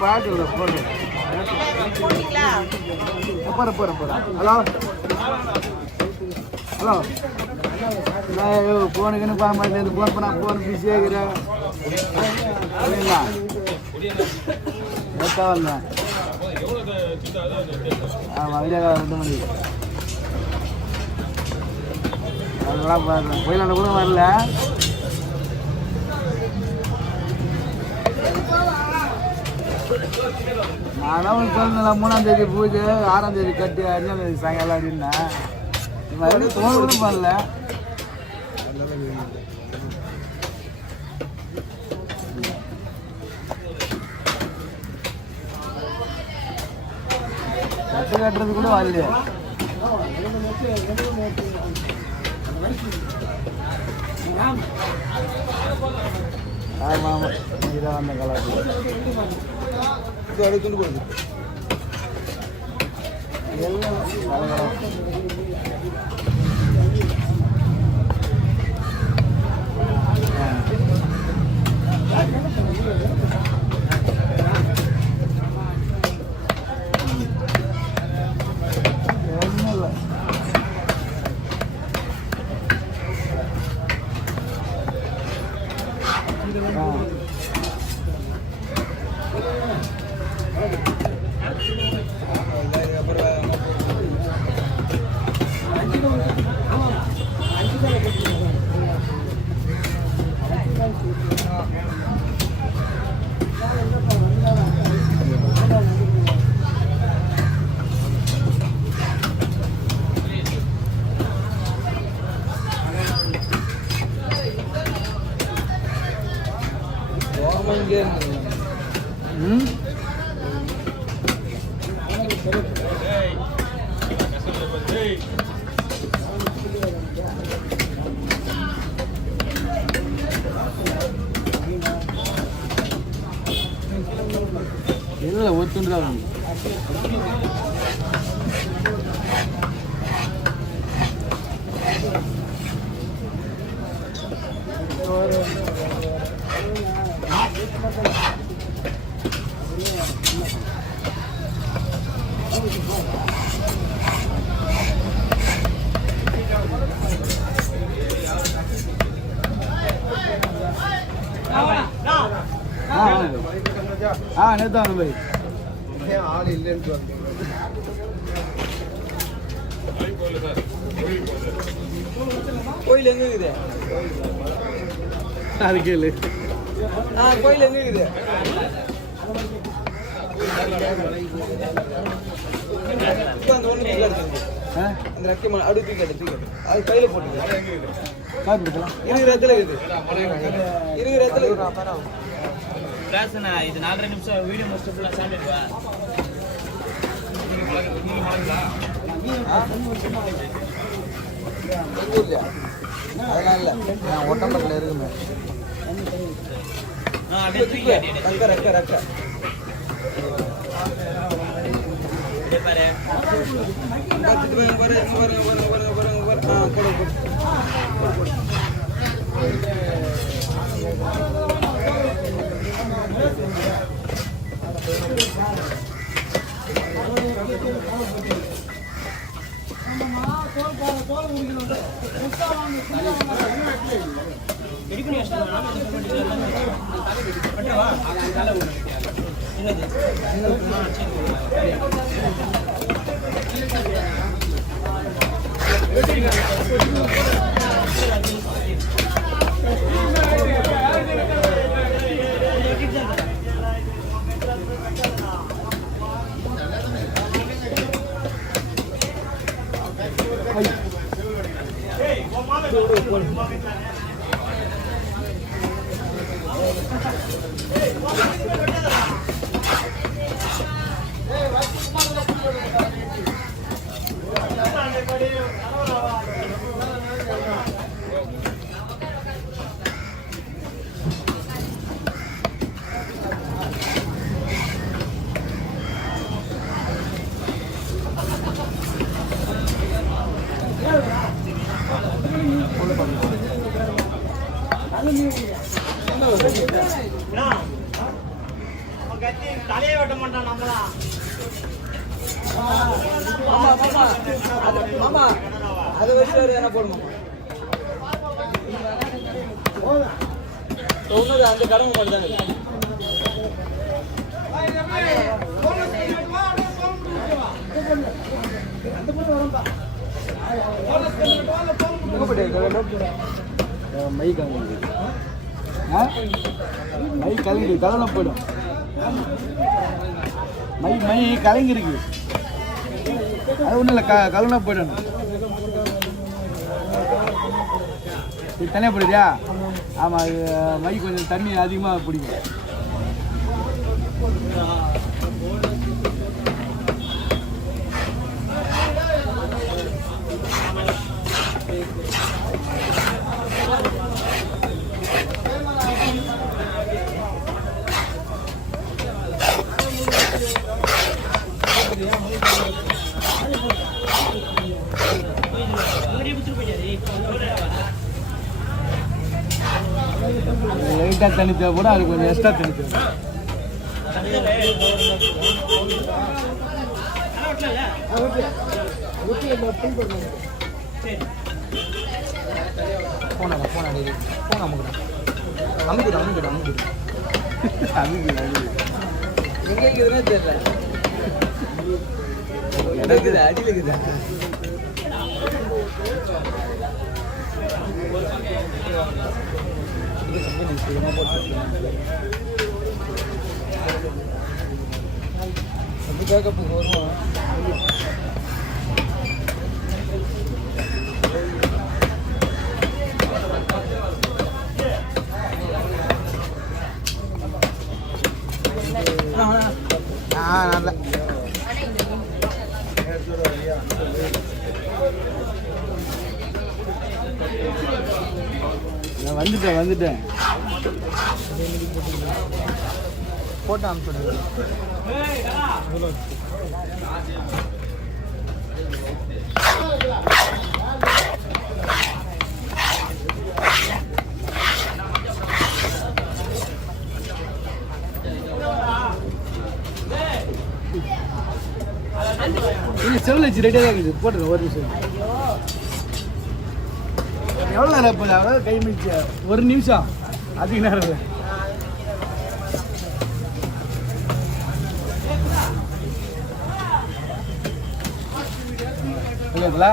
பாட்டு இல்லை போடுறேன். போகிறேன். ஹலோ ஹலோ நான் ஃபோனுக்குன்னு பார்க்க மாட்டேன். ஃபோன் பண்ணால் ஃபோன் பிஸியாக இருக்கிறேன். சரிங்களா எத்தா வந்தேன். ஆமாம் விடியா 2 மணிக்கு அதெல்லாம் பார்க்குறேன். கோயிலாண்ட கூட வரல. நான் ஒன்று சொல்லல 3ஆம் தேதி பூஜை 6ஆம் தேதி கட்டி 5ஆம் தேதி சாயங்காலம் அப்படின்னா மறுபடியும் தோணு கூட பண்ணல. கட்டு கட்டுறது கூட வரலையே. ஆமாம் ஆமாம் இதான் அந்த கலாச்சாரம் அடுத்து போகுது எல்லாம் ಇಲ್ಲ ಓದ್తుంಡ್ರ நேதான் பாய் ஆள் இல்லைன்னு கோயில் எங்க இருக்குது அது கேளு கோயில் எங்க இருக்குது அந்த ஒண்ணு அந்த ரெக்கை அடுத்து தூக்கி அது கையில போட்டு இருக்கிற இடத்துல இருக்குது இது 4 நிமிஷம் வீடியோ முடிச்சு ஃபுல்லா சாப்பிடுவா அதெல்லாம் இல்லை நான் ஒட்டம்பட்டில் இருக்குமே ரெக்க மாமா அதை வச்சு என்ன போடணும் ஒன்று அந்த கடமை மட்டும் தான் இருக்கு. மை கலந்து மை கலங்கு கலனை போயிடும். மை கலங்கிருக்கு. அது ஒன்றும் இல்லை, கலனா போயிடணும். இது தனியாக போடுறியா? ஆமாம், அது மை கொஞ்சம் தண்ணி அதிகமாக பிடிக்கும். லைட்டாக தண்ணி தேவைப்படும், அது கொஞ்சம் எக்ஸ்ட்ரா தண்ணி தேவைப்படும். எங்கே இருக்குதுன்னே தெரியல. இருக்குது அடியில் இருக்குது. பேக்கப் வருவோம். நல்ல வந்துட்டேன் போட்டு அனுப்பிடுங்க. செவல் வச்சு ரெடியாக தான் இருக்குது. போட்டுருங்க ஒரு நிமிஷம். எவ்வளோ நேரம் இப்போ? அவ்வளோ கை மிச்ச ஒரு நிமிஷம், அதிக நேரம் இல்லை. இல்லைங்களா?